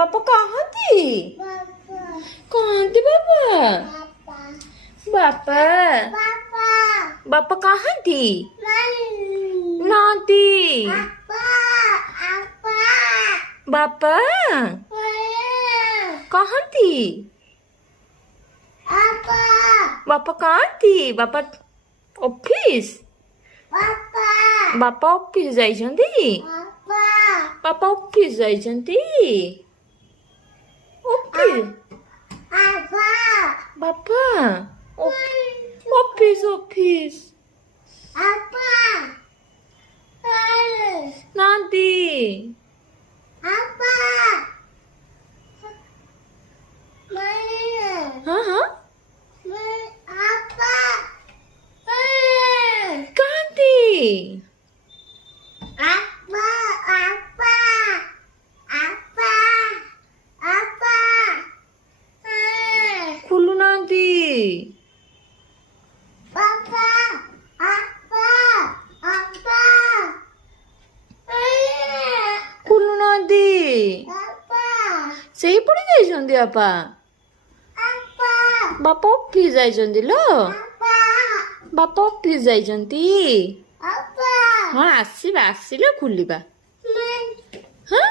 बापा कहाँ थी? कहाँ थी बापा? बापा बापा कहाँ थी? नाती बापा कहाँ थी? बापा कहाँ थी? बापा ऑफिस बापा ऑफिस ଯାଇଛନ୍ତି? बापा ऑफिस ଯାଇଛନ୍ତି? ऑफिस बापा ऑफिस ऑफिस नाती हाँ हाँ कहाँ थी? खुलू नाती खुलू नाती ସେଇ ପଡ଼ି ଯାଇଛନ୍ତି ବାପା ବାପା ଅଫିସ ଯାଇଛନ୍ତି ଲୋ ବାପା ଅଫିସ ଯାଇଛନ୍ତି ହଁ ଆସିବା ଆସିଲେ ଖୋଲିବା ହଁ